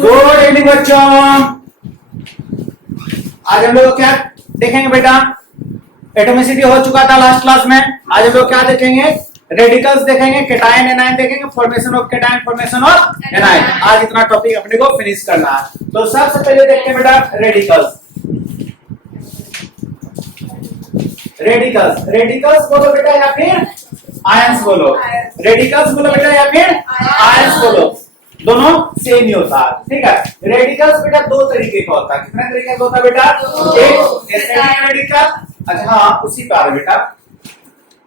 Good evening बच्चों। आज हम लोग क्या देखेंगे बेटा? एटॉमिसिटी हो चुका था लास्ट क्लास में। आज हम लोग क्या देखेंगे? रेडिकल्स देखेंगे, केटायन एनायन देखेंगे, formation of cation, formation of anion. आज इतना टॉपिक अपने को फिनिश करना है। तो सबसे पहले देखते हैं बेटा रेडिकल्स। रेडिकल्स रेडिकल्स बोलो बेटा या फिर आयंस बोलो। रेडिकल्स बोलो बेटा या फिर आयंस बोलो, दोनों सेम ही होता है। ठीक है। रेडिकल्स बेटा दो तरीके का होता है। कितने तरीके का होता है बेटा? एक एसिडिक रेडिकल, अच्छा हाँ उसी का है बेटा।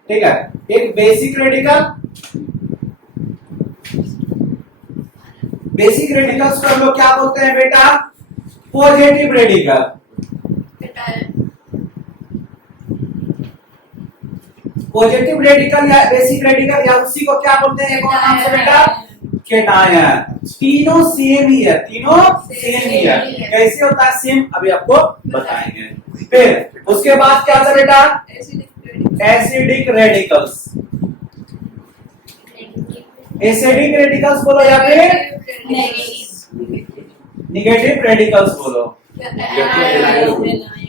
ठीक है। एक बेसिक रेडिकल, बेसिक रेडिकल्स को हम लोग क्या बोलते हैं बेटा? Positive radical. पॉजिटिव रेडिकल या बेसिक रेडिकल या उसी को क्या बोलते हैं? एक और नाम से बेटा केटायन। तीनों सेम ही है, तीनों सेम ही है। कैसे होता है सेम अभी आपको बताएंगे। फिर उसके बाद क्या होता है बेटा? Acidic radicals. एसिडिक रेडिकल्स बोलो या फिर निगेटिव रेडिकल्स बोलो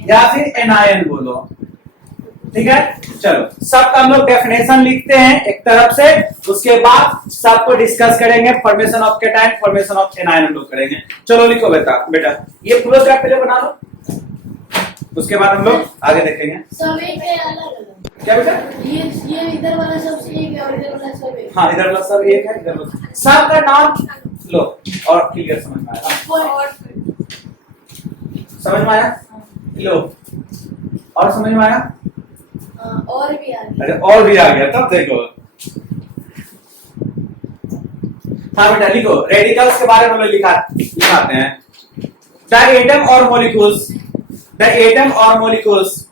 या फिर एनायन बोलो। ठीक है। चलो सबका हम लोग डेफिनेशन लिखते हैं एक तरफ से, उसके बाद सबको डिस्कस करेंगे। Formation of cation, formation of anion हम लोग करेंगे। चलो लिखो बेटा बेटा ये फ्लो चार्ट पहले बना लो, उसके बाद हम लोग आगे देखेंगे। सब एक है, अलग-अलग। क्या बेटा? ये इधर वाला सब एक है और इधर वाला सब एक। हाँ इधर वाला सब एक है, इधर वाला सब का नाम लो और क्लियर समझ में आया? समझ में आया? लो और समझ में आया? और भी आ गया। अरे और भी आ गया तब देखो। हाँ बेटा लिखो रेडिकल्स के बारे में लिखाते हैं। द एटम और मॉलिक्यूल्स, द एटम और मॉलिक्यूल्स,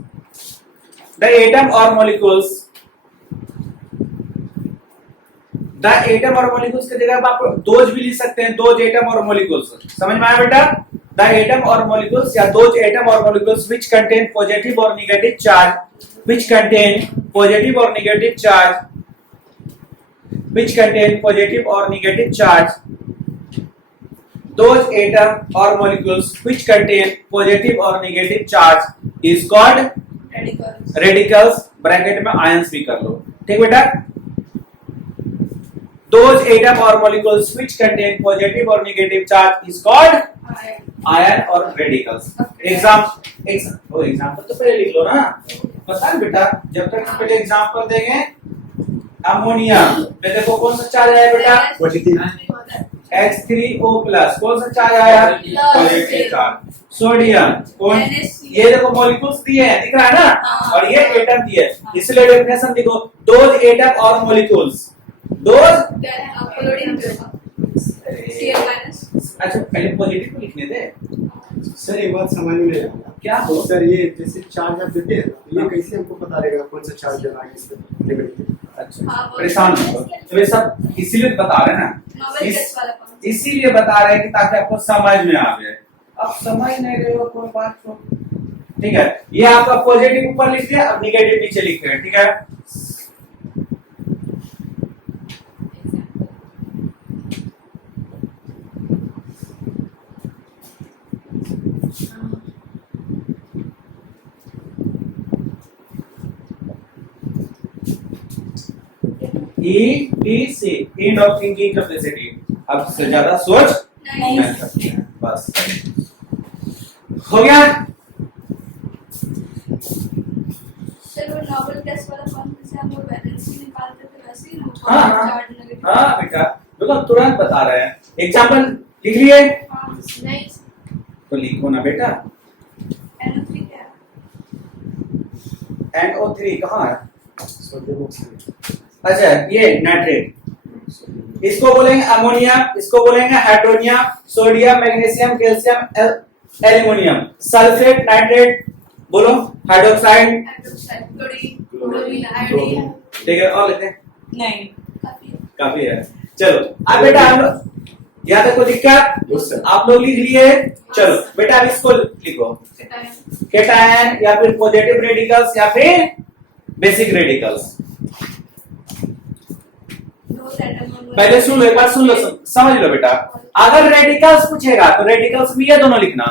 द एटम और मॉलिक्यूल्स, द एटम और मॉलिक्यूल्स की जगह आप दोज भी लिख सकते हैं। दोज एटम और मॉलिक्यूल्स, समझ में आया बेटा? द एटम और मॉलिक्यूल्स या दोज एटम और molecules which contain positive or negative charge, which contain positive or negative charge, which contain positive or negative charge, those atom or molecules which contain positive or negative charge is called radicals। Bracket में ions भी कर लो। ठीक बेटा? those atom or molecules which contain positive or negative charge is called ion और radicals. Example तो पहले लिख लो ना, पता है बेटा? जब तक पहले एग्जाम्पल देंगे। अमोनिया पे देखो कौन सा चार्ज आया बेटा? पॉजिटिव। H3O+, कौन सा चार्ज आया? Positive charge. सोडियम कौन? ये देखो मॉलिक्यूल्स दिए हैं, दिख रहा है ना? और ये एटम दिए, इसलिए डेफिनेशन देखो दोज एटम और मॉलिक्यूल्स, दोज अच्छा पहले पॉजिटिव को लिखने दे। सर ये बात समझ में नहीं आया। क्या हो सर ये जैसे चार्ज आप देते हैं ये कैसे हमको पता रहेगा कौन सा चार्ज देना है इसमें नेगेटिव? अच्छा परेशान मत हो, तो ये सब इसीलिए बता रहे हैं ना, इसीलिए बता रहे हैं कि ताकि आपको समझ में आ जाए। अब समझ नहीं रहे हो कोई बात को, ठीक है? ये आपका पॉजिटिव ऊपर लिख दिया, अब निगेटिव नीचे लिख रहे हैं। ठीक है। EDC end of thinking capacity। अब से ज्यादा सोच नहीं सकते हैं, बस हो गया। सर वो नोबल गैस वाला फॉर्मूला से हम वो बैलेंस निकालते थे वैसे ही ना? हाँ बेटा देखो तुरंत बता रहे हैं। एग्जाम्पल लिख लिए? नहीं तो लिखो ना बेटा। NO3 क्या है? NO3 कहाँ है? Sodium oxide. अच्छा ये नाइट्रेट, इसको बोलेंगे अमोनिया, इसको बोलेंगे hydronium, sodium, magnesium, calcium, aluminium, sulphate, nitrate बोलो, हाइड्रोक्साइड, क्लोरीन, आयोडीन। ठीक है और लेते हैं? नहीं काफी है। चलो अब बेटा हम लोग यहाँ तक कोई दिक्कत? आप लोग लिख लिए? चलो बेटा अब इसको लिखो। केटायन या फिर पॉजिटिव रेडिकल्स या फिर basic radicals. both atom or पहले सुन लो, एक बार सुन लो, समझ लो बेटा। अगर रेडिकल्स पूछेगा तो रेडिकल्स में ये दोनों लिखना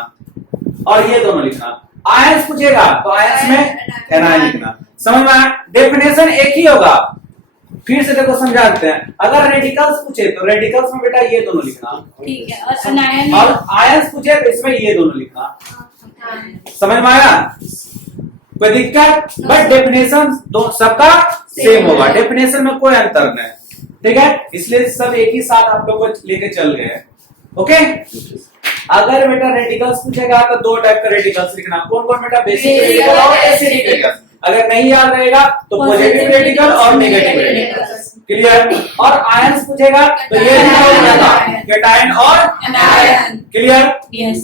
और ये दोनों लिखना। आयंस पूछेगा तो आयंस में एनायन लिखना। समझ में आया? डेफिनेशन एक ही होगा। फिर से देखो समझाते हैं। अगर रेडिकल्स पूछे तो रेडिकल्स में बेटा ये दोनों लिखना, ठीक है, और अनायन और आयंस पूछे तो इसमें ये दोनों लिखना। समझ में आया? कोई दिक्कत? बट डेफिनेशन दो सबका सेम होगा, डेफिनेशन में कोई अंतर नहीं। ठीक है, इसलिए सब एक ही साथ आप लोग को लेके चल गए। ओके, अगर बेटा रेडिकल्स पूछेगा तो दो टाइप का रेडिकल्स लिखना। कौन कौन बेटा? बेसिक रेडिकल और एसिडिक रेडिकल। अगर नहीं याद रहेगा तो पॉजिटिव रेडिकल और नेगेटिव रेडिकल। क्लियर? और आयंस पूछेगा तो ये लिखा कैटायन और एनायन। क्लियर?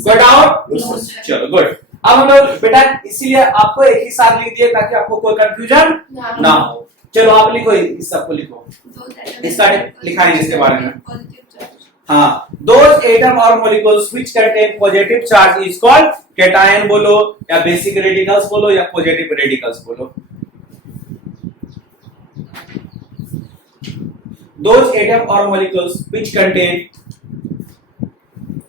Good out? चलो गुड। अब हम लोग बेटा इसीलिए आपको एक ही साथ लिख दिए ताकि आपको कोई कंफ्यूजन ना हो। चलो आप लिखो, इस सबको लिखो, इसका लिखाएंगे इसके बारे में। हाँ, दोज एटम और molecules which contain positive charge is called cation बोलो या बेसिक रेडिकल्स बोलो या पॉजिटिव रेडिकल्स बोलो। दोज एटम और molecules which contain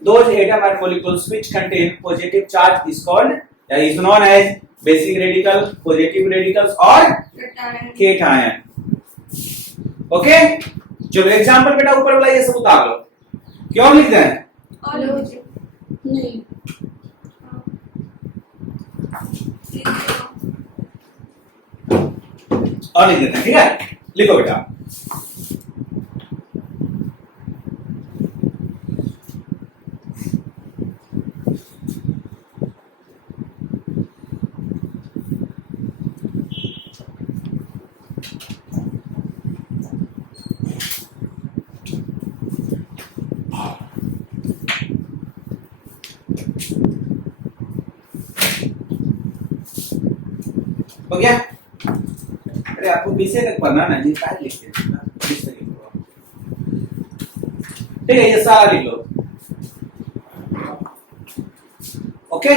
those atom and molecules which contain positive charge is called is known as basic radical, positive radicals or cation. Okay, चलो example बेटा ऊपर वाला ये सब उतार लो। क्यों लिख दें? नहीं और लिख देते हैं। ठीक है, लिखो बेटा। हो गया? अरे आपको बीसे तक पढ़ना ना जी, क्या लिखते हैं? बीस तक लिखो। ठीक है, ये सारा लिख लो। ओके,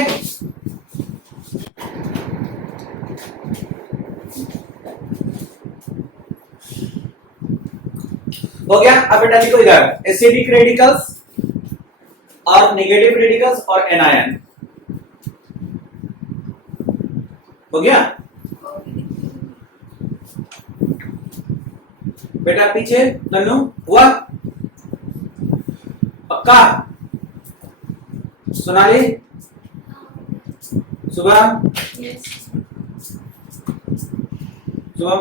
हो गया। अब बेटा लिखो इधर एसिडिक रेडिकल्स और नेगेटिव रेडिकल्स और एनायन। हो गया बेटा? पीछे नन्नू हुआ? पक्का? सोनाली, सुबह, सुबह,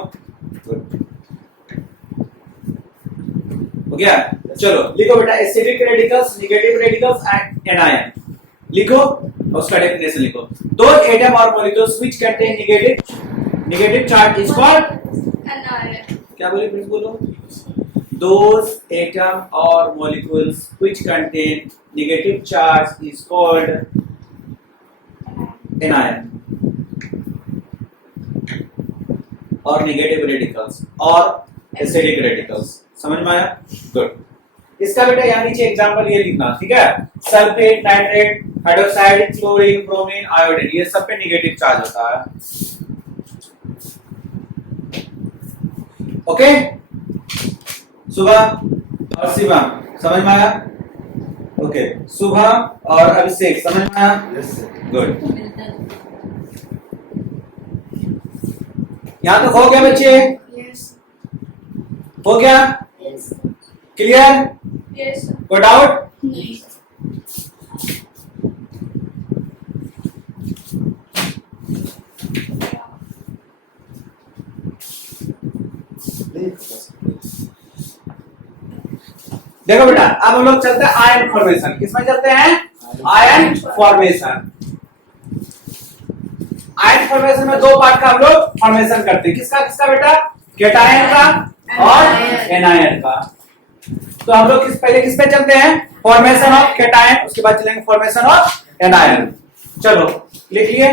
हो गया? चलो लिखो बेटा acidic radicals, negative radicals and anion. लिखो और उसका डेफिनेशन लिखो। दो एटम और molecules which contain negative charge is called anion. क्या बोले प्लीज बोलो? Those atom or molecules which contain negative charge is called anion और negative radicals और acidic radicals। समझ में आया? गुड। इसका बेटा यहाँ नीचे एग्जांपल ये लिखना, ठीक है? Sulphate, nitrate, hydroxide, chlorine, bromine, iodine, ये सब पे नेगेटिव चार्ज होता है। ओके, सुबह और शिवम समझ में आया? ओके, सुबह और अभिषेक समझ में आया? गुड। यहाँ तक हो गया बच्चे? हो गया? क्लियर? कोई डाउट? नहीं। देखो बेटा, अब हम लोग चलते हैं आयन फॉर्मेशन। किसमें चलते हैं? Ion formation. आयन फॉर्मेशन में दो पार्ट का हम लोग फॉर्मेशन करते हैं। किसका किसका बेटा? कैटायन का और एनायन का। तो हम लोग पहले किस पे चलते हैं? फॉर्मेशन ऑफ कैटायन, उसके बाद चलेंगे फॉर्मेशन ऑफ एनायन। चलो लिख लिए।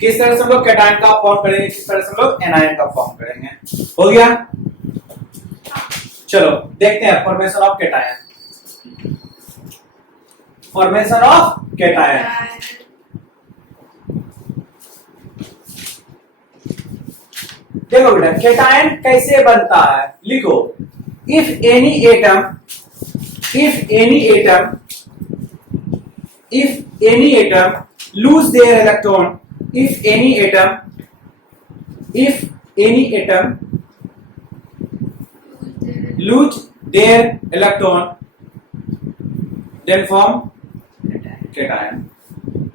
किस तरह से हम लोग कैटायन का फॉर्म करेंगे, किस तरह से हम लोग एनायन का फॉर्म करेंगे। हो गया? चलो देखते हैं formation of cation. Formation of cation. देखो बेटा केटायन कैसे बनता है, लिखो if any atom lose their electron, if any atom lose their electron, then form cation.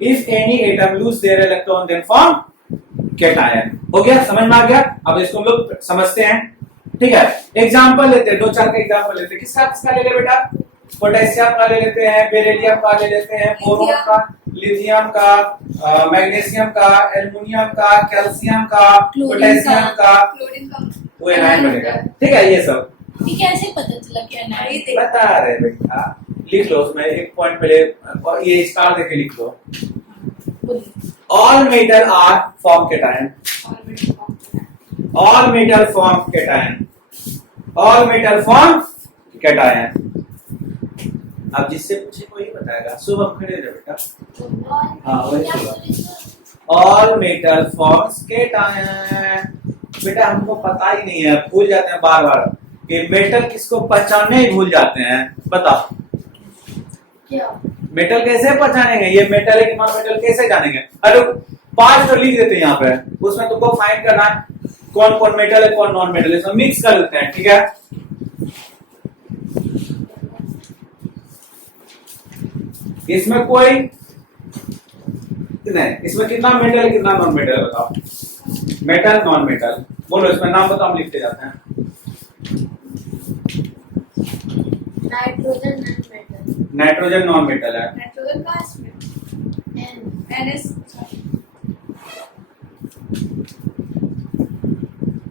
If any atom lose their electron, then form cation. हो गया, समझ में आ गया। अब इसको हम लोग समझते हैं, ठीक है। एग्जाम्पल लेते हैं, दो चार का एग्जाम्पल लेते हैं। किसका ले ले बेटा, पोटेशियम का ले लेते हैं, बेरिलियम का ले लेते हैं, बोरोन का, लिथियम का, मैग्नीशियम का, एल्युमिनियम का, कैल्शियम का, पोटेशियम का, क्लोरीन का, वो एनायन बनेगा, ठीक है। ये सब ये कैसे पता चला कि एनायन? बता रहे बेटा, लिख लो उसमें एक पॉइंट पहले, ये स्टार देके लिख लो। All metal are form cation, all metal form cation, all metal form cation. अब जिससे पूछे कोई बताएगा, शुभम खड़े रहे बेटा। हाँ वही Shubham. All metal forms cation. बेटा हमको पता ही नहीं है, भूल जाते हैं बार बार कि मेटल किसको पहचानने ही भूल जाते हैं। बताओ क्या मेटल कैसे पहचानेंगे, ये मेटल है कि नॉन मेटल कैसे जानेंगे? अरे 5 तो लिख देते हैं यहाँ पे, उसमें तुमको फाइंड करना है कौन कौन मेटल है कौन नॉन मेटल है, इसमें मिक्स कर देते हैं, ठीक है। इसमें कोई नहीं, इसमें कितना मेटल है कितना नॉन मेटल है बताओ। मेटल नॉन मेटल बोलो, इसमें नाम बताओ, हम लिखते जाते हैं। Nitrogen non metal, nitrogen non metal है, नाइट्रोजन का इसमें NS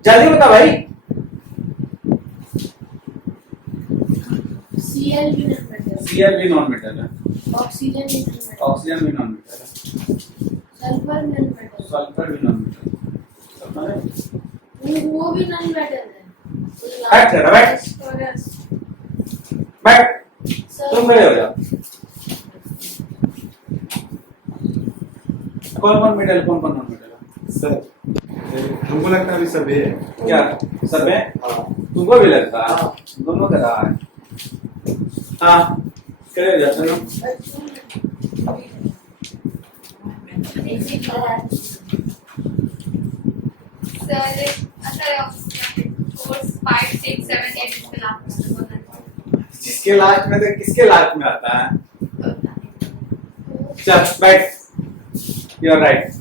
जल्दी बता भाई। Cl भी नॉन मेटल, Cl भी नॉन मेटल है, ऑक्सीजन भी नॉन मेटल, ऑक्सीजन भी नॉन मेटल है, सल्फर नॉन मेटल, सल्फर भी नॉन मेटल है, वो भी नॉन मेटल है। बैठ जा बैठ फॉस्फोरस बैठ, तुम खड़े हो जाओ। कौन कौन मेटल कौन कौन नॉन मेटल है? सर हमको लगता है अभी सब है। क्या सब है? हाँ तुमको भी लगता है? हाँ। दोनों का रहा है। हाँ खड़े हो जाओ, चलो। सर अच्छा 4 5 6 7 8 इसके लास्ट में जिसके लास्ट में तो किसके लास्ट में आता है? चल बैठ, यू आर राइट,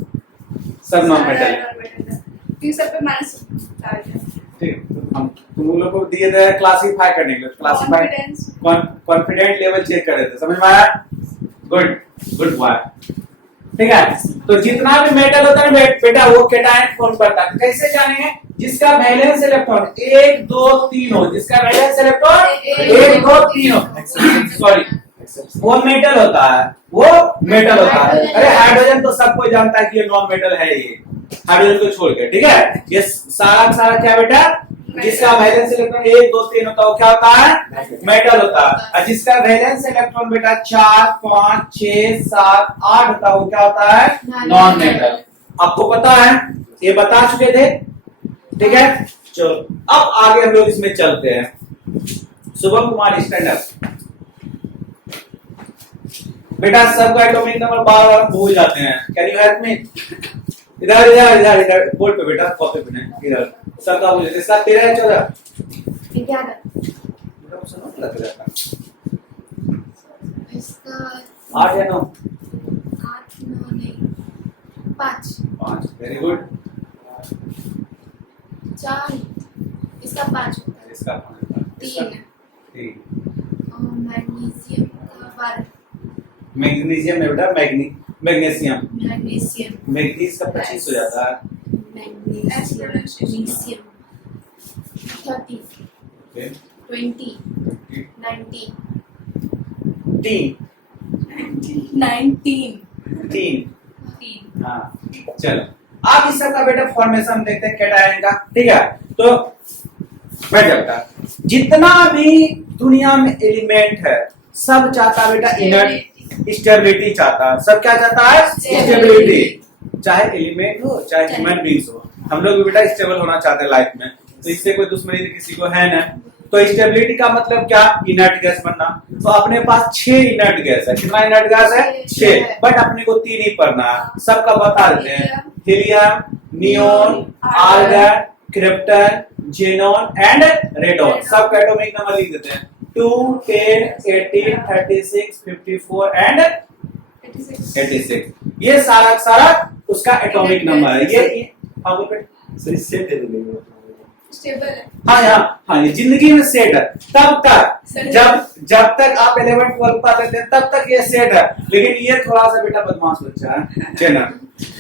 सब नॉन मेटल है, ये सब पे माइनस ठीक। हम तुम लोग को दिए थे क्लासिफाई करने के लिए, क्लासिफाई कॉन्फिडेंट लेवल चेक कर रहे थे, समझ में आया? गुड गुड बॉय, ठीक है। तो जितना भी मेटल होता है ना बेटा, वो केटायन फॉर्म करता है। कैसे जानेंगे? जिसका वैलेंस इलेक्ट्रॉन 1 2 3 हो, जिसका वैलेंस इलेक्ट्रॉन 1 2 3 हो, सॉरी वो मेटल होता है, वो मेटल होता है। अरे हाइड्रोजन तो सब कोई जानता है कि ये नॉन मेटल है, ये हाइड्रोजन को छोड़ के, ठीक है। ये सारा क्या बेटा, जिसका वैलेंस इलेक्ट्रॉन 1 2 3 होता है वो क्या होता है? मेटल होता है। और जिसका वैलेंस इलेक्ट्रॉन बेटा 4 5 6 7 8 होता है वो क्या होता है? Non metal. आपको पता है, ये बता चुके थे, ठीक है। चलो अब आगे हम लोग इसमें चलते हैं। Shubham Kumar stand up. बेटा सबका एटॉमिक नंबर बार बार भूल जाते हैं, कैन यू हेल्प मी? इधर इधर इधर इधर बोर्ड पे बेटा, कॉपी पे नहीं, इधर सबका भूल जाते। इसका 13 है 14 11 बेटा सुनो लग रहा इसका 8 या 9 8 9 नहीं 5 वेरी गुड। 4 इसका 5 होता है, इसका 3 3 और मैग्नीशियम का 12, मैग्नीशियम में बेटा मैग्नीशियम मैग्नीशियम मैग्नीज का 25 हो जाता है। मैग्नीशियम 30 ओके 20 19 3 हाँ चलो आप इस सब का बेटा फॉर्मेशन देखते हैं केटायन का, ठीक है। तो बैठ जाओ बेटा, जितना भी दुनिया में एलिमेंट है सब चाहता है बेटा इनर्ट स्टेबिलिटी चाहता है, सब क्या चाहता है? स्टेबिलिटी। चाहे एलिमेंट हो चाहे ह्यूमन बींग्स हो, हम लोग भी बेटा स्टेबल होना चाहते हैं लाइफ में, तो इससे कोई दुश्मनी तो किसी को है ना। तो स्टेबिलिटी का मतलब क्या, इनर्ट गैस बनना। तो अपने पास 6 इनर्ट गैस है, कितना इनर्ट गैस है 6, बट अपने को 3 ही पढ़ना है, सबका बता देते हैं, helium, neon, argon, krypton, xenon and radon, सब का एटॉमिक नंबर लिख देते हैं 2, 10, 18, 36, 54 एंड 86। ये सारा उसका एटॉमिक नंबर है। ये हाँ बोल बेटा। सही सेट है नहीं स्टेबल है। हाँ ये जिंदगी में सेट है तब तक, जब तक आप 11 12 पढ़ते हैं तब तक ये सेट है। लेकिन ये थोड़ा सा बेटा बदमाश बच्चा है ना,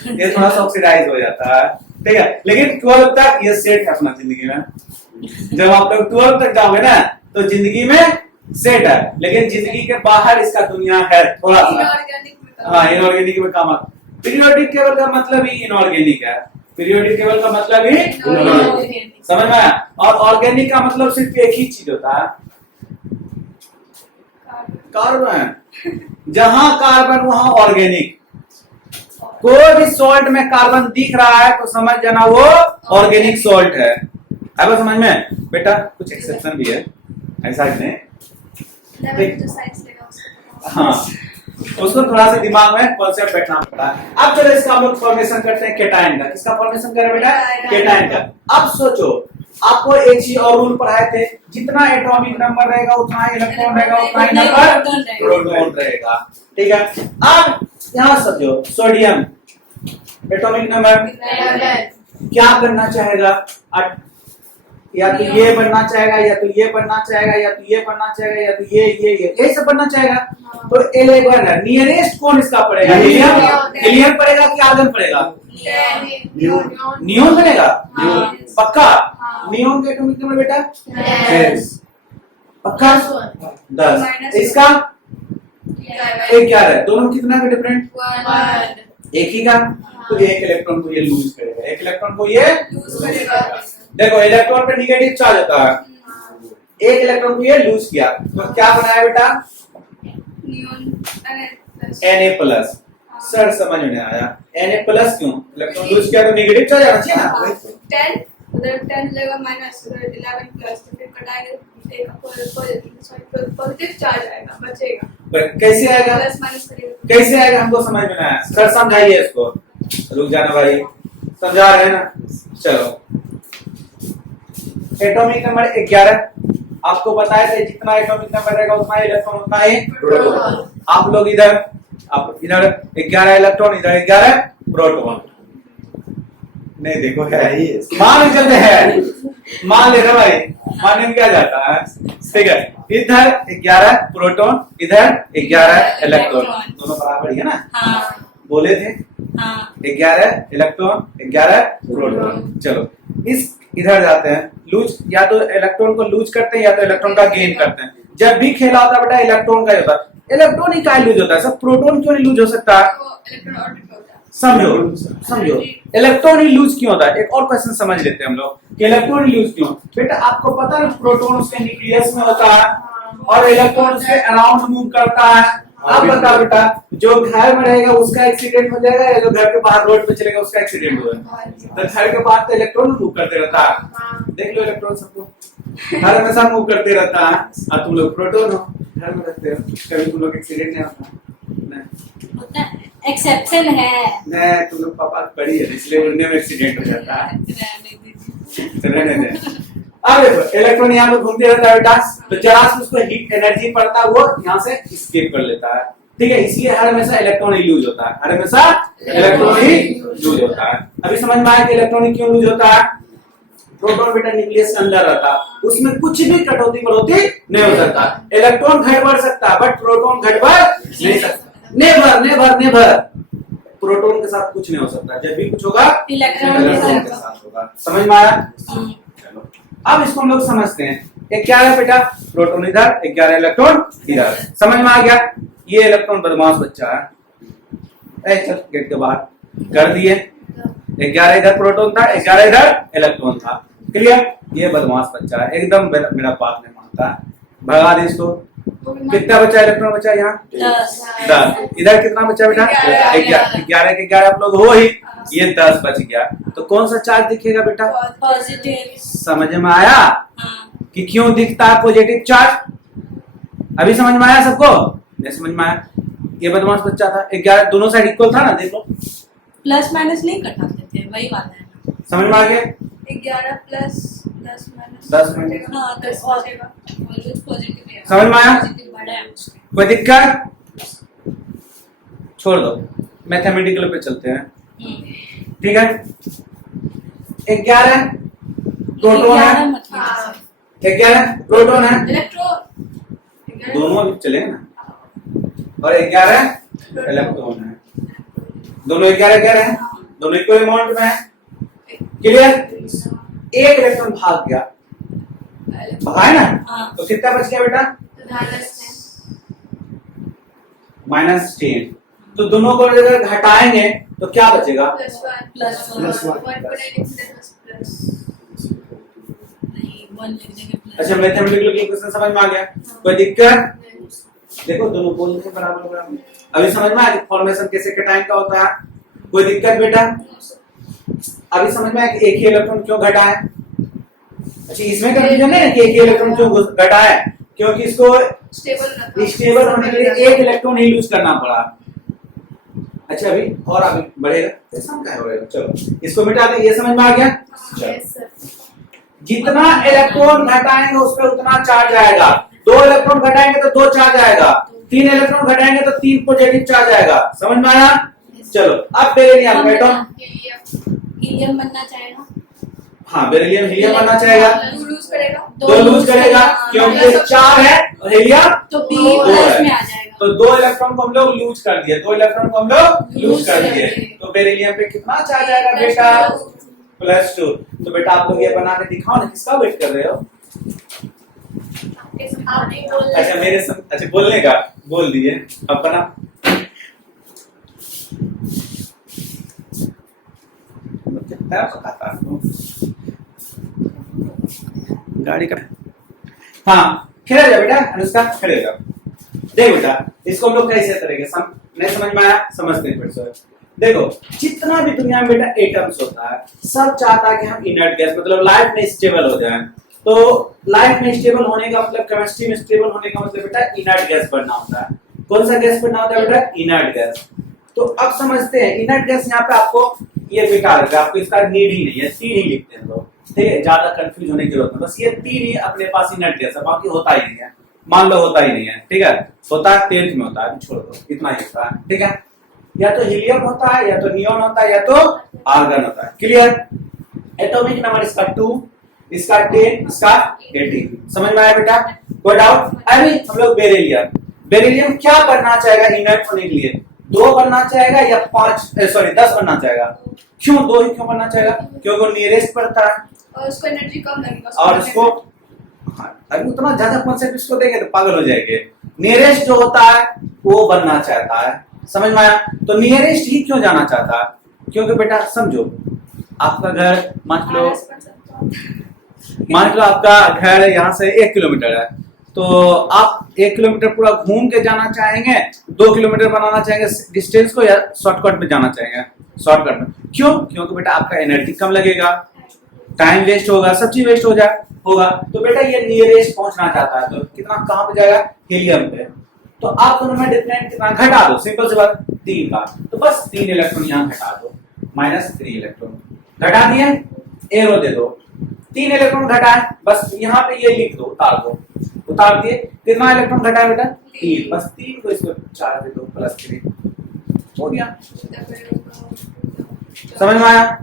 ये थोड़ा सा ऑक्सीडाइज हो जाता है, ठीक है। लेकिन 12 तक ये सेट है अपना जिंदगी में। जब आप लोग 12 तक जाओगे ना तो जिंदगी में सेट है, लेकिन जिंदगी के बाहर इसका दुनिया है थोड़ा सा। इनऑर्गेनिक में हाँ इनऑर्गेनिक में काम आता। पीरियोडिक टेबल का मतलब ही इनऑर्गेनिक है, पीरियोडिक टेबल का मतलब ही इनऑर्गेनिक। समझ में आया। और ऑर्गेनिक का मतलब सिर्फ एक ही चीज होता है, कार्बन। जहां कार्बन वहां ऑर्गेनिक। कोई भी सॉल्ट में कार्बन दिख रहा है तो समझ जाना वो ऑर्गेनिक सॉल्ट है। अब समझ में बेटा, कुछ एक्सेप्शन भी है, ऐसा नहीं। 11 जो साइंस लेगा उसको हाँ उसको थोड़ा सा दिमाग में कॉन्सेप्ट बैठना पड़ा। अब चलो इसका हम लोग फॉर्मेशन करते हैं केटाइन का। किसका फॉर्मेशन करें बेटा, केटाइन का। अब सोचो, आपको एक चीज और रूल पढ़ाए थे, जितना एटॉमिक नंबर रहेगा उतना इलेक्ट्रॉन रहेगा, उतना ही नंबर प्रोटॉन रहेगा, ठीक है। अब यहाँ समझो, सोडियम एटॉमिक नंबर क्या बनना चाहेगा, या तो ये बनना चाहेगा, या तो ये बनना चाहेगा, या तो ये बनना चाहेगा, या तो ये यही सब बनना चाहेगा। तो 11 है, नियरेस्ट कौन इसका पड़ेगा, हीलियम। हीलियम पड़ेगा कि आर्गन पड़ेगा, नियोन बनेगा, पक्का। नियोन का एटॉमिक नंबर बेटा 10, पक्का 10। इसका 11, दोनों में कितना का डिफरेंट, एक ही का। तो एक इलेक्ट्रॉन को ये लूज करेगा, एक इलेक्ट्रॉन को ये लूज करेगा। देखो इलेक्ट्रॉन पे निगेटिव चार्ज होता है, एक इलेक्ट्रॉन को ये लूज किया तो क्या बनाया बेटा, नियोन Na+। सर समझ में नहीं आया, Na+ क्यों, इलेक्ट्रॉन लूज किया तो निगेटिव चार्ज आना चाहिए ना। 10 उधर 10 लेगा माइनस, उधर 11 प्लस, तो फिर कटाएंगे एक पॉजिटिव चार्ज आएगा, बचेगा। कैसे आएगा, प्लस माइनस करेगा, कैसे आएगा हमको समझ में नहीं आया। सर समझाइए इसको, रुक जाना भाई, समझा रहे हैं ना। चलो एटॉमिक नंबर 11, आपको बताया था जितना एटॉमिक नंबर रहेगा उतना इलेक्ट्रॉन उतना ही प्रोटॉन। आप लोग इधर 11 इलेक्ट्रॉन, इधर 11 प्रोटॉन। नहीं देखो है ही, मान चलते हैं, मान ले रहे भाई, मानने में क्या जाता है, ठीक है। इधर 11 प्रोटॉन, इधर 11 इलेक्ट्रॉन, दोनों बराबर ही है ना। बोले थे 11 इलेक्ट्रॉन 11 प्रोटॉन। चलो इस इधर जाते हैं, लूज, या तो इलेक्ट्रॉन को लूज करते हैं या तो इलेक्ट्रॉन का गेन करते हैं। जब भी खेला होता है बेटा इलेक्ट्रॉन का ही होता है, इलेक्ट्रॉन ही का लूज होता है, सब प्रोटॉन क्यों नहीं लूज हो सकता, इलेक्ट्रॉन ऑर्बिट होता है। समझो इलेक्ट्रॉन ही लूज क्यों होता है। एक और क्वेश्चन समझ लेते हैं हम लोग कि इलेक्ट्रॉन ही लूज क्यों। बेटा आपको पता है प्रोटॉन उसके न्यूक्लियस में होता है और इलेक्ट्रॉन उसके अराउंड मूव करता है। आप बताओ बेटा, जो घर में रहेगा उसका एक्सीडेंट हो जाएगा या जो घर के बाहर रोड पे चलेगा उसका एक्सीडेंट होगा। तो घर के बाहर तो इलेक्ट्रॉन मूव करते रहता है, देख लो इलेक्ट्रॉन सबको हर हमेशा मूव करते रहता है। और तुम लोग प्रोटॉन हो, घर में रहते हो, कभी तुम लोग एक्सीडेंट नहीं होता, एक्सेप्शन है। नहीं तुम लोग पापा पढ़ी है इसलिए उड़ने में एक्सीडेंट हो जाता है। रहने दे। अब देखो इलेक्ट्रॉन यहाँ पे घूमते रहता है बेटा, तो जरा से उसको हीट एनर्जी पड़ता है, वो यहाँ से एस्केप कर लेता है, ठीक है। इसलिए हर हमेशा इलेक्ट्रॉन ही लूज होता है, हर हमेशा इलेक्ट्रॉन ही लूज होता है। अभी समझ में आया कि इलेक्ट्रॉन क्यों लूज होता है। प्रोटॉन बेटा न्यूक्लियस के अंदर रहता है, उसमें कुछ भी कटौती बढ़ोती नहीं हो सकता। इलेक्ट्रॉन घट बढ़ सकता है बट प्रोटॉन घट बढ़ नहीं सकता, नेवर। प्रोटॉन के साथ कुछ नहीं हो सकता, जब भी कुछ होगा इलेक्ट्रॉन के साथ होगा। समझ में आया। चलो अब इसको हम लोग समझते हैं। एक क्या है बेटा, प्रोटॉन इधर, 11 इलेक्ट्रॉन इधर। समझ में आ गया। ये इलेक्ट्रॉन बदमाश बच्चा है, चल गेट के बाहर कर दिए। 11 इधर प्रोटॉन था, 11 इधर इलेक्ट्रॉन था, क्लियर। ये बदमाश बच्चा है, एकदम मेरा बात नहीं मानता, भगा दे इसको। वो भी कितना बचा इलेक्ट्रॉन बचा यहाँ 10। इधर कितना बचा बेटा 11 के 11 आप लोग हो ही, ये 10 बच गया। तो कौन सा चार्ज दिखेगा बेटा? पॉजिटिव। समझ में आया कि क्यों दिखता है पॉजिटिव चार्ज? अभी समझ में आया सबको? नहीं समझ में आया? ये बदमाश बच्चा था। 11 दोनों साइड इक्वल था ना, देख लो। प्लस माइनस नहीं कटाते थे, वही बात है। समझ में आ गया? 11 प्लस 10 माइनस 10 माइनस हाँ, 10 बचेगा। ऑलवेज पॉजिटिव है। समझ में आया? पॉजिटिव बड़ा है उसका। कोई दिक्कत? छोड़ दो, मैथमेटिकल पे चलते हैं। ठीक है, 11 प्रोटॉन है, मत हाँ। 11 प्रोटॉन है, इलेक्ट्रॉन दोनों अभी चलेंगे ना, और 11 इलेक्ट्रॉन है। दोनों 11 है, दोनों इक्वल अमाउंट में है। क्लियर? एक इलेक्ट्रॉन भाग गया, भागा है ना, हाँ। तो कितना बच गया बेटा? -10। तो दोनों को अगर घटाएंगे तो क्या बचेगा? प्लस नहीं, 1 लिख देंगे प्लस। अच्छा, मैथमेटिकल क्वेश्चन समझ में आ गया? कोई दिक्कत? देखो दोनों बोल रहे हैं बराबर बराबर। अभी समझ में आया फॉर्मेशन कैसे कैटायन का होता है? कोई दिक्कत बेटा? अभी समझ में आया कि एक ही इलेक्ट्रॉन क्यों घटा है? अच्छा, इसमें कंफ्यूजन है कि एक ही इलेक्ट्रॉन क्यों घटा है? क्योंकि इसको स्टेबल होने के लिए एक इलेक्ट्रॉन ही यूज करना पड़ा। अच्छा, अभी और आगे बढ़ेगा, ऐसा क्या होगा? चलो इसको मिटा दे। ये समझ में आ गया? चलो, जितना इलेक्ट्रॉन घटाएंगे उस पर उतना चार्ज आएगा। 2 इलेक्ट्रॉन घटाएंगे तो 2 चार्ज आएगा, 3 इलेक्ट्रॉन घटाएंगे तो 3 पॉजिटिव चार्ज आएगा। समझ में आया? चलो अब बेरिलियम बेटो। हीलियम बनना चाहेगा। हाँ, बेरिलियम हीलियम बनना चाहेगा, लूज करेगा। 2 लूज करेगा क्योंकि 4 है और हीलियम तो बी 2 प्लस है। में आ जाएगा। तो 2 इलेक्ट्रॉन को हम लोग लूज कर दिए, 2 इलेक्ट्रॉन को हम लोग लूज कर दिए। तो बेरिलियम पे कितना चार्ज आएगा बेटा? +2। तो बेटा आप लोग ये बना के दिखाओ ना, किसका वेट कर रहे हो? अच्छा मेरे अच्छा बोलने का बोल दिए, अब बना। कितना पकाता हूँ गाड़ी का। हाँ, खेला जा बेटा, अनुष्का खेलेगा। देख बेटा, इसको हम लोग कैसे करेंगे? नहीं समझ में आया? समझते हैं फिर से। देखो, जितना भी दुनिया में बेटा एटम्स होता है, सब चाहता है कि हम इनर्ट गैस मतलब लाइफ में स्टेबल हो जाएं। तो लाइफ में स्टेबल होने का मतलब, केमिस्ट्री में स्टेबल होने का मतलब बेटा इनर्ट गैस बनना होता है। कौन सा गैस बनना होता है बेटा? Inert gas. तो अब समझते हैं इनर्ट गैस। यहाँ पे आपको ये बेटा लग रहा है, आपको इसका नीड ही नहीं है, 3 ही लिखते हैं लोग। ठीक है, ज्यादा कंफ्यूज होने की जरूरत नहीं, बस ये 3 ही अपने पास इनर्ट गैस है, बाकी होता ही नहीं है। मान लो होता ही नहीं है, ठीक है, होता है 10th में होता है, छोड़ दो, इतना ही होता है। ठीक है, या तो हीलियम होता है, या तो नियोन होता है, या तो आर्गन होता है। क्लियर? एटॉमिक नंबर इसका 2, इसका 10, इसका 18। समझ में आया बेटा? कोई डाउट? अभी हम लोग बेरिलियम क्या बनना चाहेगा इनर्ट होने के लिए? 2 बनना चाहेगा या 10 बनना चाहेगा? क्यों 2 ही क्यों बनना चाहेगा? क्योंकि वो नियरेस्ट पड़ता है और उसको एनर्जी कम लगेगा और उसको अभी उतना ज्यादा कॉन्सेप्ट इसको देंगे तो पागल हो जाएंगे। नियरेस्ट जो होता है वो बनना चाहता है। समझ में आया? तो नियरेस्ट ही क्यों जाना चाहता है? क्योंकि बेटा समझो, आपका घर मान लो आपका घर यहाँ से 1 किलोमीटर है, तो आप 1 किलोमीटर पूरा घूम के जाना चाहेंगे, 2 किलोमीटर बनाना चाहेंगे डिस्टेंस को, या शॉर्टकट में जाना चाहेंगे? शॉर्टकट में। क्यों? क्योंकि बेटा आपका एनर्जी कम लगेगा, टाइम वेस्ट होगा, सब चीज वेस्ट होगा। तो बेटा ये नियरेस्ट पहुंचना चाहता है, तो कितना कहां पे जाएगा? हीलियम पे। तो आप दोनों में डिफरेंट कितना घटा दो, सिंपल सी बात, 3 का। तो बस 3 इलेक्ट्रॉन यहाँ घटा दो, -3 इलेक्ट्रॉन घटा दिए, एरो दे दो। 3 इलेक्ट्रॉन घटा है, बस यहाँ पे ये लिख दो, उतार दिए। कितना इलेक्ट्रॉन घटा है बेटा? 3। बस 3 को इसको 4 दे दो, +3 हो गया। समझ में आया?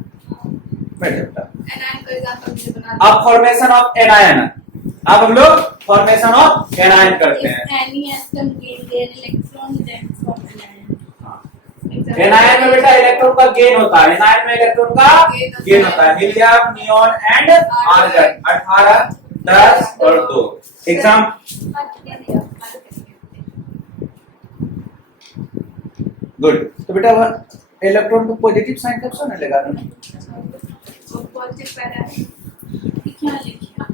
बैठे बेटा। एनायन का एग्जांपल मुझे बना अब फॉर्मेशन ऑफ एनायन, अब हम लोग फॉर्मेशन ऑफ एनायन करते हैं। Any atom gain their electron then form an ion. Anion में बेटा इलेक्ट्रॉन का गेन होता है, एनायन में इलेक्ट्रॉन का गेन होता है। Helium, neon and argon. 18, 10 और 2। Exam good. तो बेटा इलेक्ट्रॉन को पॉजिटिव साइन कब से लगा दो? पॉजिटिव पहला है। क्या लिखिए?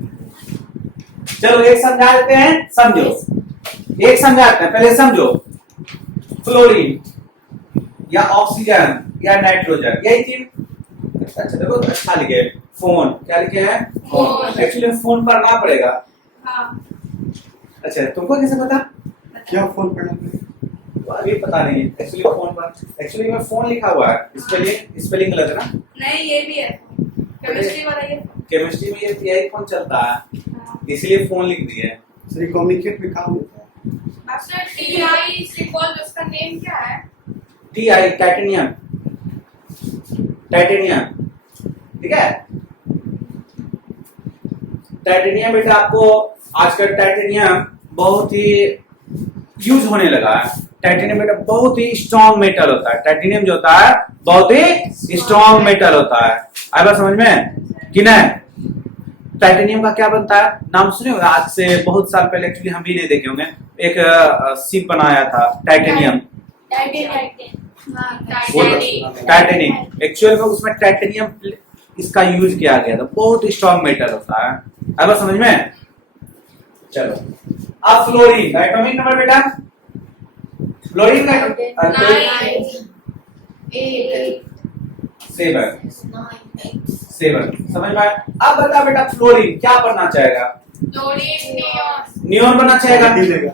चलो एक समझा देते हैं, समझो। एक समझाते हैं, पहले समझो। फ्लोरीन या ऑक्सीजन या नाइट्रोजन, यही तीन। अच्छा देखो अच्छा लिखे, फोन, क्या लिखे हैं? फोन। एक्चुअली फोन पढ़ना पड़ेगा। हाँ। अच्छा तुमको कैसे पता? क्या फोन पढ़ना पड़ेगा? अभी पता नहीं एक्चुअली फोन पर, एक्चुअली में फोन लिखा हुआ है, स्पेलिंग गलत है ना। नहीं ये भी है, केमिस्ट्री वाला ये। केमिस्ट्री में ये यही फोन चलता है, हाँ। इसलिए फोन लिख दिए। सर ये कम्युनिकेट में काम होता है। मास्टर टीआई सिंबल उसका नेम क्या है? टीआई टाइटेनियम, टाइटेनियम, ठीक है। टाइटेनियम बेटा आपको आजकल टाइटेनियम बहुत ही यूज होने लगा है। टाइटेनियम बेटा बहुत ही स्ट्रॉन्ग मेटल होता है। टाइटेनियम जो होता है बहुत ही स्ट्रॉन्ग मेटल होता है। आया बात समझ में कि नहीं? टाइटेनियम का क्या बनता है नाम सुने होंगे, आज से बहुत साल पहले, एक्चुअली हम भी नहीं देखे होंगे, एक शिप बनाया था टाइटेनियम। टाइटेनियम एक्चुअल में उसमें टाइटेनियम इसका यूज किया गया था, बहुत स्ट्रॉन्ग मेटल होता है। अब बात समझ में? चलो अब फ्लोरीन एटॉमिक नंबर बेटा, फ्लोरीन का 7 समझ में आया? अब बता बेटा फ्लोरीन क्या बनना चाहेगा? नियॉन बनना चाहेगा, मिलेगा।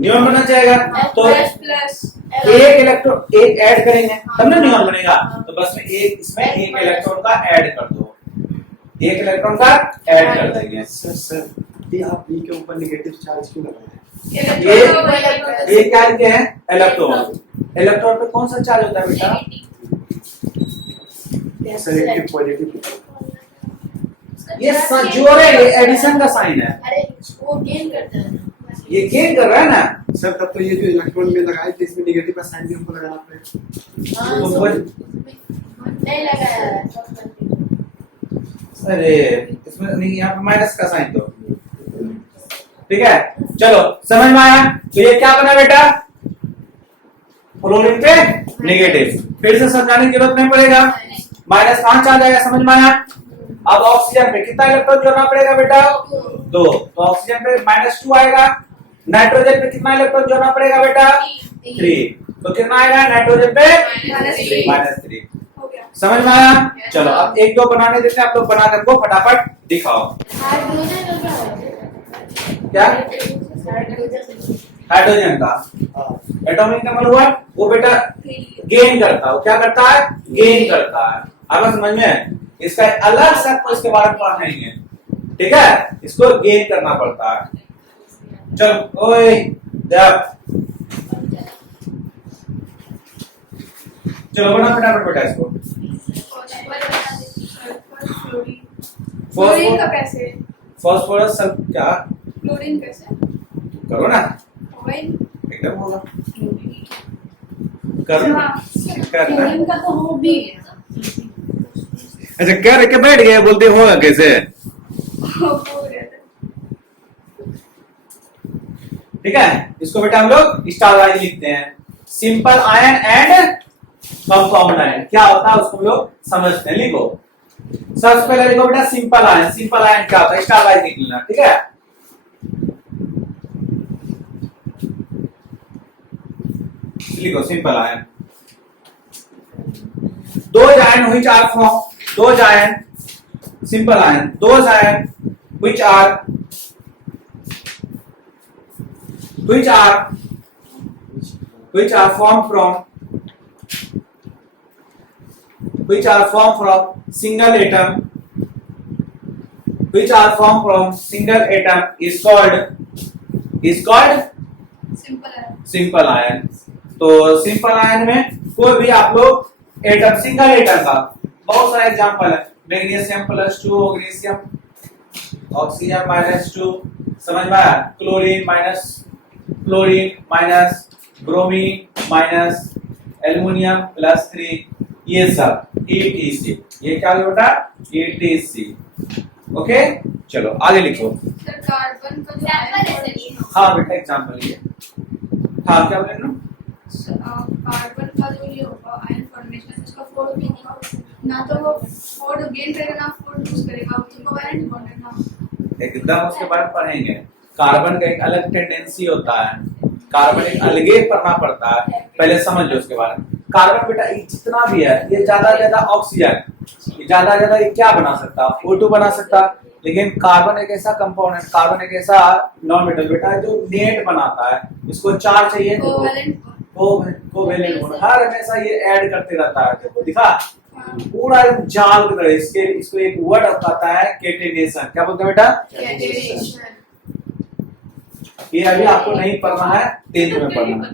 नियॉन बनना चाहेगा तो प्लस एक इलेक्ट्रॉन एक ऐड करेंगे तब ना नियॉन बनेगा। तो बस में एक इसमें एक इलेक्ट्रॉन का ऐड कर दो, एक इलेक्ट्रॉन का ऐड कर देंगे। सर ये आप ई के ऊपर नेगेटिव चार्ज क्यों लगा रहे ये क्या लिखे हैं? इलेक्ट्रॉन। इलेक्ट्रॉन पे कौन सा चार्ज होता है बेटा? हैं? सर एक पॉजिटिव। ये जोड़े, ये एडिशन का साइन है, अरे वो गेन करता है ना। ये गेन कर रहा है ना। सर तब तो ये जो इलेक्ट्रॉन में लगाए थे इसमें नेगेटिव का साइन भी हमको लगाना पड़ेगा। हाँ, तो so वो- नहीं लगाया है। अरे इसमें नहीं, यहाँ पे माइनस का साइन दो, ठीक है। चलो समझ में आया? तो ये क्या बना बेटा? फ्लोरीन पे नेगेटिव, फिर से समझाने की जरूरत नहीं पड़ेगा। माइनस कहां आ जाएगा, समझ में आया? अब ऑक्सीजन पे कितना इलेक्ट्रॉन जोड़ना पड़ेगा बेटा? 2। तो ऑक्सीजन पे -2 आएगा। नाइट्रोजन पे कितना इलेक्ट्रॉन जोड़ना पड़ेगा बेटा? 3। तो कितना आएगा नाइट्रोजन पे? -3। हो गया। समझ में आया? चलो अब एक दो बनाने देते हैं, आप लोग बना कर फटाफट दिखाओ। क्या? हाइड्रोजन का एटॉमिक नंबर हुआ वो बेटा गेन करता है। वो क्या करता है? गेन करता है। अब समझ में? इसका अलग से आपको इसके बारे में पढ़ाएंगे, ठीक है। इसको गेन करना पड़ता है। चलो ओए चलो बना फटाफट बेटा इसको। फ्लोरीन का कैसे? फास्फोरस सब क्या क्लोरीन कैसे? करो ना, क्लोरीन एकदम होगा, करो ना, करना। का तो हो भी अच्छा क्या रखे बैठ गए, बोलते होगा कैसे? हो गया था। ठीक है, इसको बेटा हम लोग स्टार वाइज लिखते हैं। Simple ion and compound ion क्या होता है उसको हम लोग समझते हैं। लिखो सबसे पहले लिखो बेटा सिंपल आयन। सिंपल आयन क्या होता है स्टार वाइज लिख लेना, ठीक है। लिखो simple ion, those ion which are from those ion simple ion those ion which are formed from single atom is called simple है। Simple ion. तो सिंपल आयन में कोई भी आप लोग एटम, सिंगल एटम का बहुत सारे एग्जांपल है। मैग्नीशियम +2, मैग्नीशियम, ऑक्सीजन -2, समझ में आया? Chlorine minus, bromine minus, aluminium +3, ये सब ETC। ये क्या होगा बेटा? ETC। ओके चलो आगे लिखो। सर कार्बन का जो आयन हाँ बेटा एग्जांपल ये, हाँ क्या बोले ना? कार्बन का जो ये होगा आयन फॉर्मेशन, उसका 4 भी होगा ना, तो वो 4 गेन करेगा ना 4 लूज करेगा, तो कोवैलेंट बॉन्ड है ना। एकदम उसके बारे में पढ़ेंगे। कार्बन का एक अलग टेंडेंसी होता है, कार्बन एक अलगे पढ़ना पड़ता है, पहले समझ लो उसके बारे में। कार्बन बेटा ये जितना भी है ये ज्यादा ऑक्सीजन, ये ज्यादा ये क्या बना सकता है, O2 बना सकता है, लेकिन कार्बन एक ऐसा कंपाउंड है, कार्बन एक ऐसा नॉन मेटल बेटा है जो नेट बनाता है, इसको चार्ज चाहिए तो कोवेलेंट बॉन्ड हर हमेशा ये ऐड करते रहता है। देखो दिखा पूरा जाल की तरह, इसको एक वर्ड आता है केटेनेशन। क्या बोलते हैं बेटा? कैटेनेशन। ये अभी आपको नहीं पढ़ना है, 10th में पढ़ना है।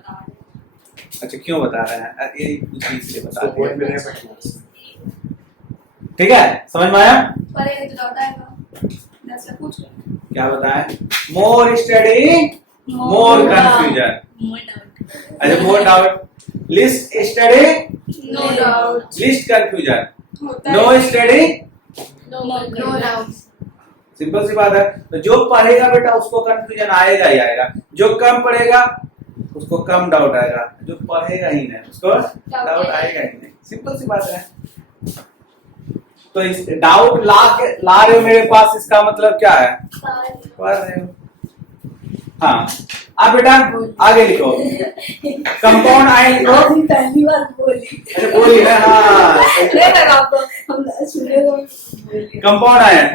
अच्छा क्यों बता रहे हैं? ये कुछ इसलिए बता तो रहे बोर्ड में हैं, नहीं पढ़ना। ठीक है, समझ में आया? पढ़ेंगे तो डाउट आएगा, जैसे पूछ रहे क्या बताएं? मोर स्टडी मोर कंफ्यूजन, अच्छा more doubt, less study no doubt less confusion, होता नो है, स्टडी नो डाउट। सिंपल सी बात है। तो जो पढ़ेगा बेटा उसको कंफ्यूजन आएगा ही आएगा, जो कम पढ़ेगा उसको कम डाउट आएगा, जो पढ़ेगा ही नहीं उसको डाउट आएगा ही नहीं। सिंपल सी बात है। तो इस डाउट ला रहे हो मेरे पास, इसका मतलब क्या है? पढ़ रहे हो। हाँ अब बेटा आगे लिखो, कंपाउंड आयन लिखो। पहली बार बोली। अच्छा बोलिए ना, हाँ नहीं लगा आपको? हम सुने तो बोली। कंपाउंड आयन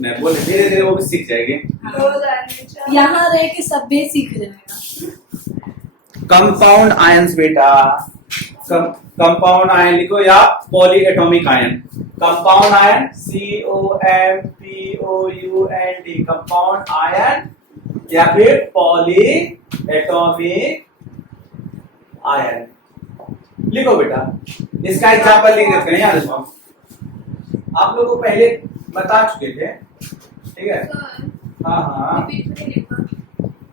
नहीं बोले, धीरे धीरे वो भी सीख जाएगी। यहाँ रह के सब भी सीख जाएगा। कंपाउंड आयंस बेटा, कंपाउंड आयन लिखो या poly atomic ion. Compound ion COMPOUND, compound ion या फिर पॉली एटॉमिक आयन लिखो बेटा। इसका एग्जांपल लिख देते हैं यार, इसको आप लोगों को पहले बता चुके थे, ठीक है? हाँ हाँ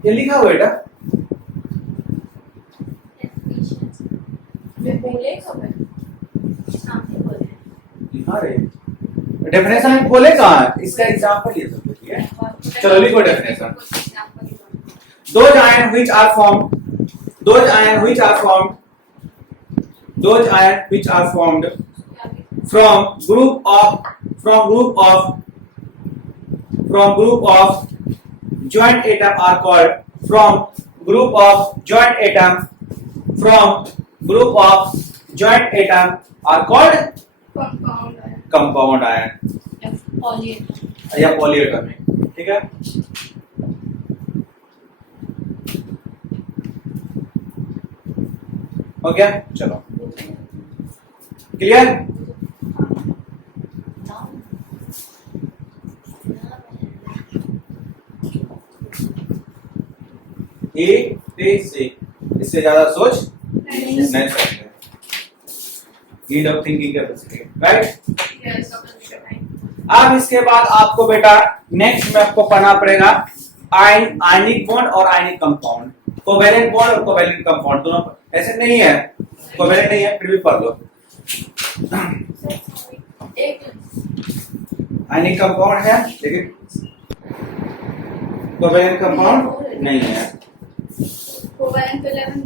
ये लिखा हुआ बेटा, बोले कब है? सामने बोले। अरे डेफिनेशन में बोले कहाँ है? इसका एग्जांपल ये सब ठीक है। चलो लिखो definition. Those ions which are formed from group of joint atom are called compound ion या पॉलीएटॉमिक, ठीक है? हो गया? चलो क्लियर? इससे ज्यादा सोच नहीं सकते। Need of thinking capacity, right? अब इसके बाद आपको बेटा नेक्स्ट में आपको पढ़ना पड़ेगा आयनिक बॉन्ड और आयनिक कंपाउंड, कोवेलेंट बॉन्ड और कोवेलेंट कंपाउंड दोनों। ऐसे नहीं है कोवेलेंट नहीं है फिर भी पढ़ लो। आयनिक कंपाउंड है लेकिन कोवेलेंट कंपाउंड नहीं है। कोवेलेंट 11 में